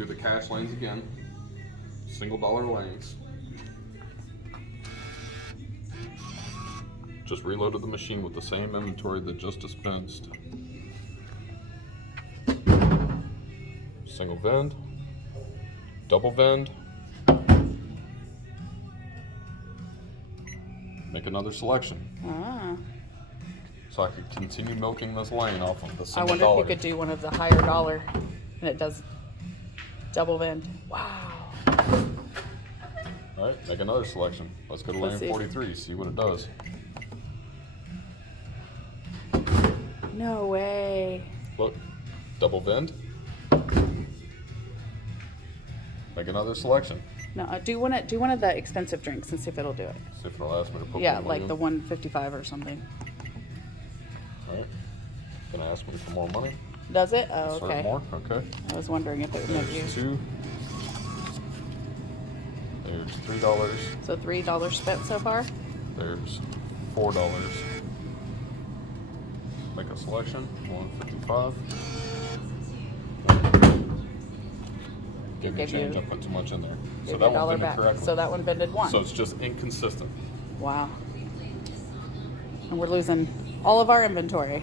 do the cash lanes again. Single dollar lanes. Just reloaded the machine with the same inventory that just dispensed. Single vend, double vend, make another selection. Ah. So I could continue milking this lane off of the I single wonder dollar. if you could do one of the higher dollar and it does double vend. Wow. All right, make another selection. Let's go to lane 43, see what it does. No way. Look, double vend. Make another selection. No, do one of the expensive drinks and see if it'll do it. See if it'll ask me to put Yeah, more money like in. the 155 or something. All right, gonna ask me for more money. Does it? Oh, Insert okay. more, okay. I was wondering if it would make you. There's $2. There's $3. So $3 spent so far? There's $4. Make a selection, 155. Give me change, I put too much in there. So that one vended correctly. So that one vended one. So it's just inconsistent. Wow. And we're losing all of our inventory.